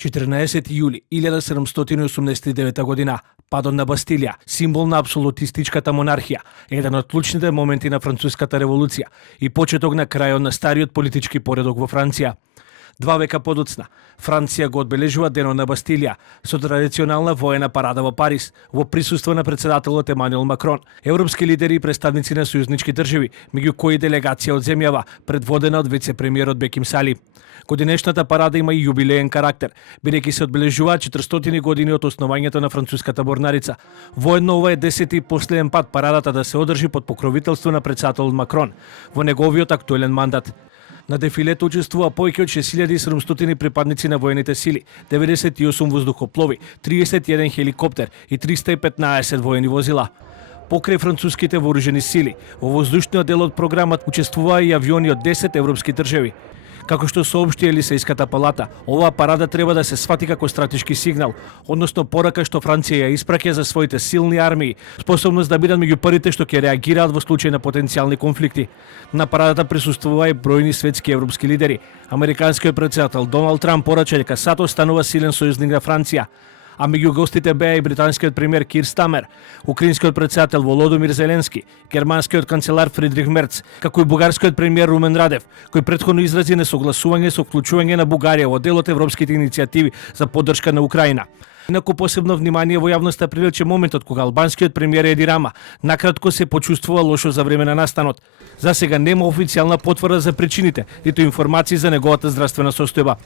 14 јули 1789 година, падот на Бастилија, символ на апсолутистичката монархија, еден од клучните моменти на француската револуција и почеток на крајот на стариот политички поредок во Франција. 2 века подоцна, Франција го одбележува денот на Бастилија со традиционална воена парада во Париз, во присуство на председателот Емануел Макрон, европски лидери и представници на сојузнички држави, меѓу кои делегација од земјава, предводена од вице-премиерот Беким Сали. Годинешната парада има и јубилеен карактер, бидејќи се одбележуваат 400 години од основањето на француската борнарица. Воедно ова е 10-ти последен пат парадата да се одржи под покровителство на председателот Макрон во неговиот актуелен мандат. На дефилето учествува повеќе од 6700 припадници на воените сили, 98 воздухоплови, 31 хеликоптер и 315 воени возила. Покрај француските вооружени сили, во воздушниот дел од програмот учествуваа и авиони од 10 европски држави. Како што соопшти Елисејската палата, оваа парада треба да се свати како стратешки сигнал, односно порака што Франција ја испраќа за своите силни армии, способност да бидат меѓу првите што ќе реагираат во случај на потенцијални конфликти. На парадата присуствуваа и бројни светски европски лидери. Американскиот председател Доналд Трамп порача дека САД останува силен сојузник на Франција, а меѓу гостите беа и британскиот премиер Кир Стармер, украинскиот председател Володомир Зеленски, германскиот канцелар Фридрих Мерц, како и бугарскиот премиер Румен Радев, кој претходно изрази несогласување со вклучување на Бугарија во дел од европските иницијативи за поддршка на Украина. Инаку посебно внимание во јавноста привлече моментот кога албанскиот премиер Еди Рама накратко се почувствува лошо за време на настанот. За сега нема официјална потврда за причините, ниту информации за неговата здравствена состојба.